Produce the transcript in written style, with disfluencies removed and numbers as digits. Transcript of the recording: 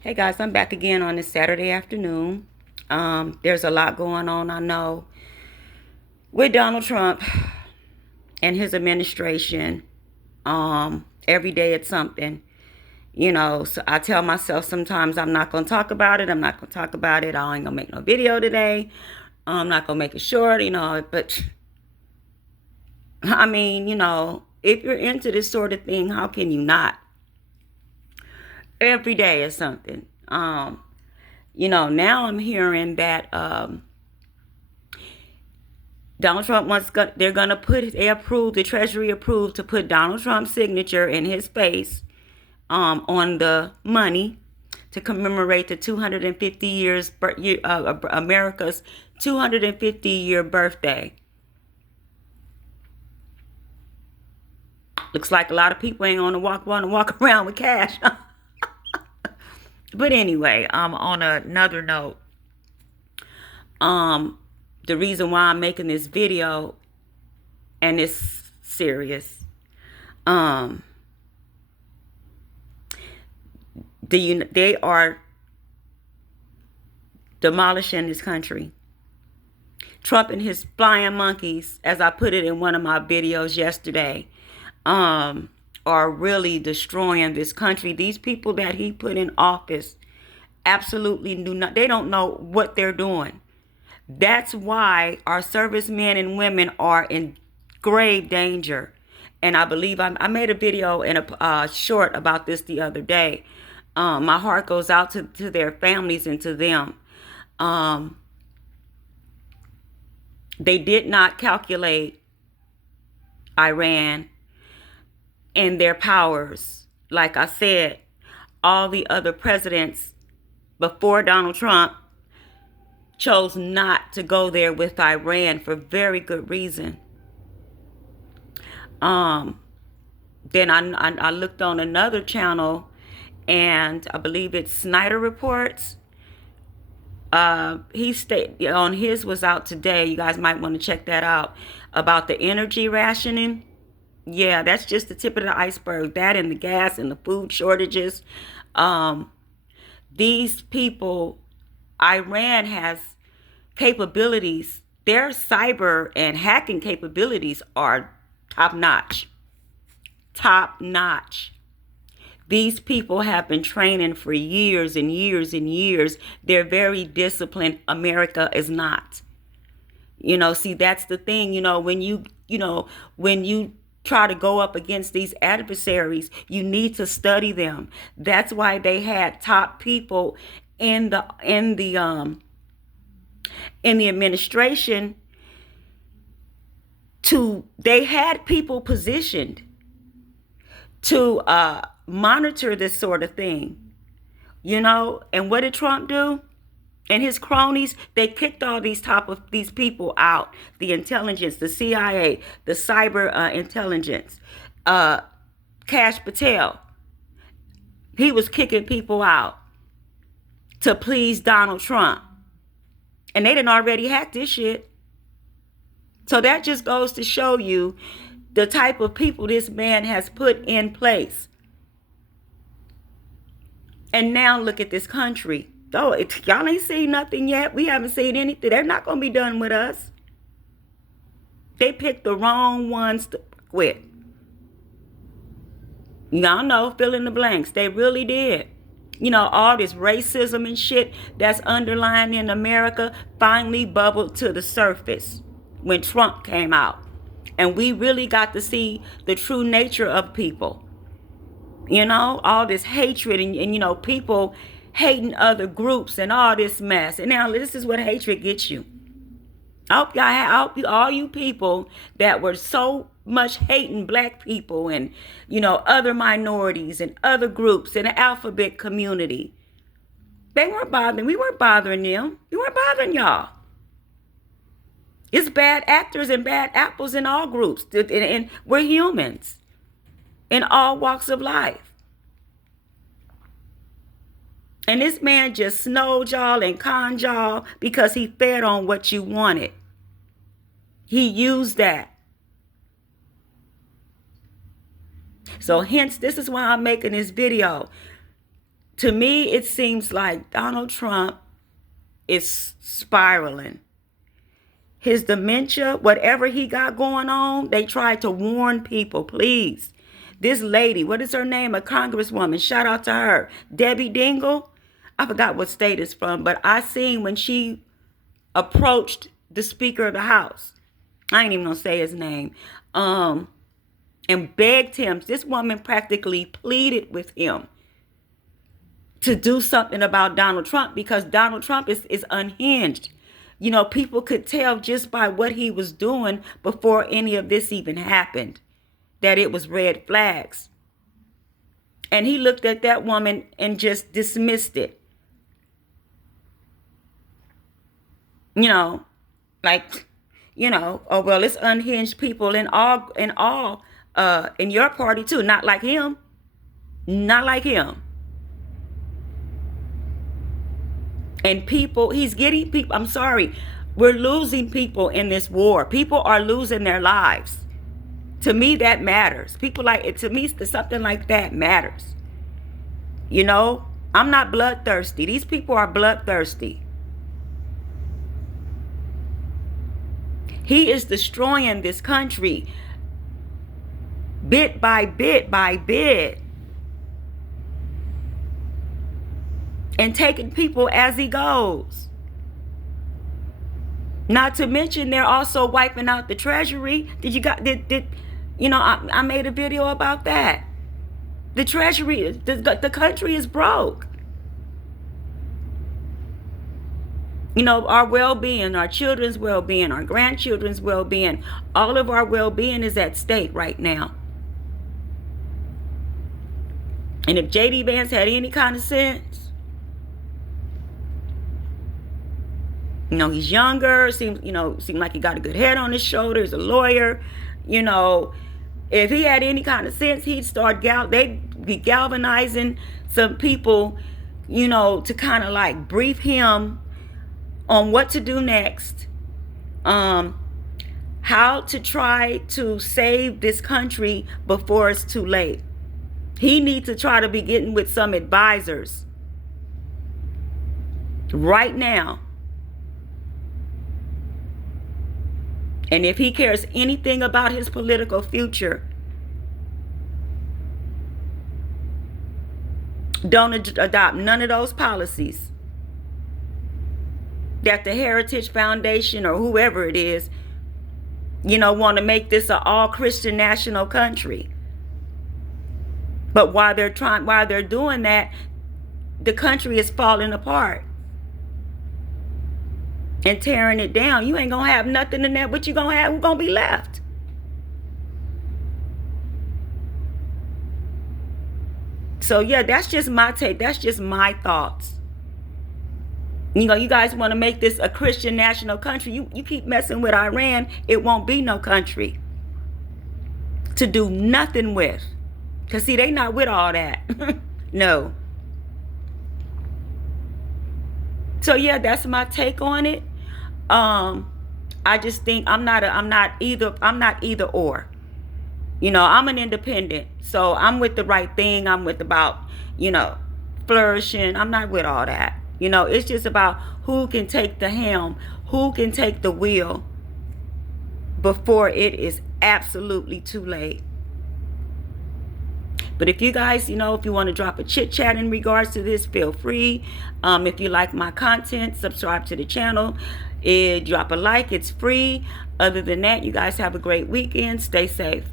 Hey guys, I'm back again on this Saturday afternoon. There's a lot going on, I know, with Donald Trump and his administration. Every day it's something, So I tell myself sometimes I'm not gonna talk about it. I'm not gonna talk about it. I ain't gonna make no video today. I'm not gonna make it short, But I mean, if you're into this sort of thing, how can you not? Every day is something. Now I'm hearing that Donald Trump the Treasury approved to put Donald Trump's signature and his face on the money to commemorate the 250 years, America's 250-year birthday. Looks like a lot of people ain't want to walk around with cash. But anyway, on another note, the reason why I'm making this video, and it's serious, they are demolishing this country. Trump and his flying monkeys, as I put it in one of my videos yesterday, are really destroying this country. These people that he put in office absolutely they don't know what they're doing. That's why our servicemen and women are in grave danger. And I believe I made a video and a short about this the other day. My heart goes out to their families and to them. They did not calculate Iran and their powers. Like I said, all the other presidents before Donald Trump chose not to go there with Iran for very good reason. Then I looked on another channel, and I believe it's Snyder Reports. He stated on his was out today. You guys might want to check that out, about the energy rationing. Yeah, that's just the tip of the iceberg. That and the gas and the food shortages. These people, Iran has capabilities. Their cyber and hacking capabilities are top notch. Top notch. These people have been training for years and years and years. They're very disciplined. America is not. See, that's the thing, when you try to go up against these adversaries, you need to study them. That's why they had top people in the administration. They had people positioned to monitor this sort of thing, and what did Trump do? And his cronies, they kicked all these people out. The intelligence, the CIA, the cyber intelligence, Kash Patel. He was kicking people out to please Donald Trump. And they didn't already hack this shit. So that just goes to show you the type of people this man has put in place. And now look at this country. Oh, y'all ain't seen nothing yet. We haven't seen anything. They're not going to be done with us. They picked the wrong ones to quit. Y'all know, fill in the blanks. They really did. All this racism and shit that's underlying in America finally bubbled to the surface when Trump came out. And we really got to see the true nature of people. All this hatred and people hating other groups and all this mess. And now this is what hatred gets you. I hope all you people that were so much hating black people and, other minorities and other groups in the alphabet community. We weren't bothering them. We weren't bothering y'all. It's bad actors and bad apples in all groups. And we're humans in all walks of life. And this man just snowed y'all and conned y'all because he fed on what you wanted. He used that. So hence, this is why I'm making this video. To me, it seems like Donald Trump is spiraling. His dementia, whatever he got going on, they tried to warn people, please. This lady, what is her name? A congresswoman. Shout out to her. Debbie Dingell. I forgot what state it's from, but I seen when she approached the Speaker of the House. I ain't even gonna say his name. And begged him. This woman practically pleaded with him to do something about Donald Trump, because Donald Trump is unhinged. You know, people could tell just by what he was doing before any of this even happened that it was red flags. And he looked at that woman and just dismissed it. You know, like, you know, oh, well, it's unhinged people in your party too. Not like him. Not like him. And people, he's getting people, I'm sorry, we're losing people in this war. People are losing their lives. To me, that matters. People like it, to me, something like that matters. You know, I'm not bloodthirsty. These people are bloodthirsty. He is destroying this country bit by bit by bit. And taking people as he goes. Not to mention, they're also wiping out the treasury. I made a video about that. The treasury, the country is broke. You know, our well-being, our children's well-being, our grandchildren's well-being, all of our well-being is at stake right now. And if J.D. Vance had any kind of sense, you know, he's younger, seems like he got a good head on his shoulders, a lawyer. You know, if he had any kind of sense, he'd start they'd be galvanizing some people, you know, to kind of like brief him on what to do next, how to try to save this country before it's too late. He needs to try to be getting with some advisors right now. And if he cares anything about his political future, don't adopt none of those policies that the Heritage Foundation or whoever it is, you know, want to make this an all-Christian national country. But while they're doing that, the country is falling apart and tearing it down. You ain't gonna have nothing in there. What you gonna have? Who's gonna be left? So yeah, that's just my take. That's just my thoughts. You know, you guys want to make this a Christian national country. You keep messing with Iran, it won't be no country to do nothing with. Because see, they not with all that. No. So yeah, that's my take on it. I just think I'm not either or. You know, I'm an independent. So I'm with the right thing. I'm with about, you know, flourishing. I'm not with all that. You know, it's just about who can take the helm, who can take the wheel before it is absolutely too late. But if you guys, you know, if you want to drop a chit chat in regards to this, feel free. If you like my content, subscribe to the channel. Drop a like. It's free. Other than that, you guys have a great weekend. Stay safe.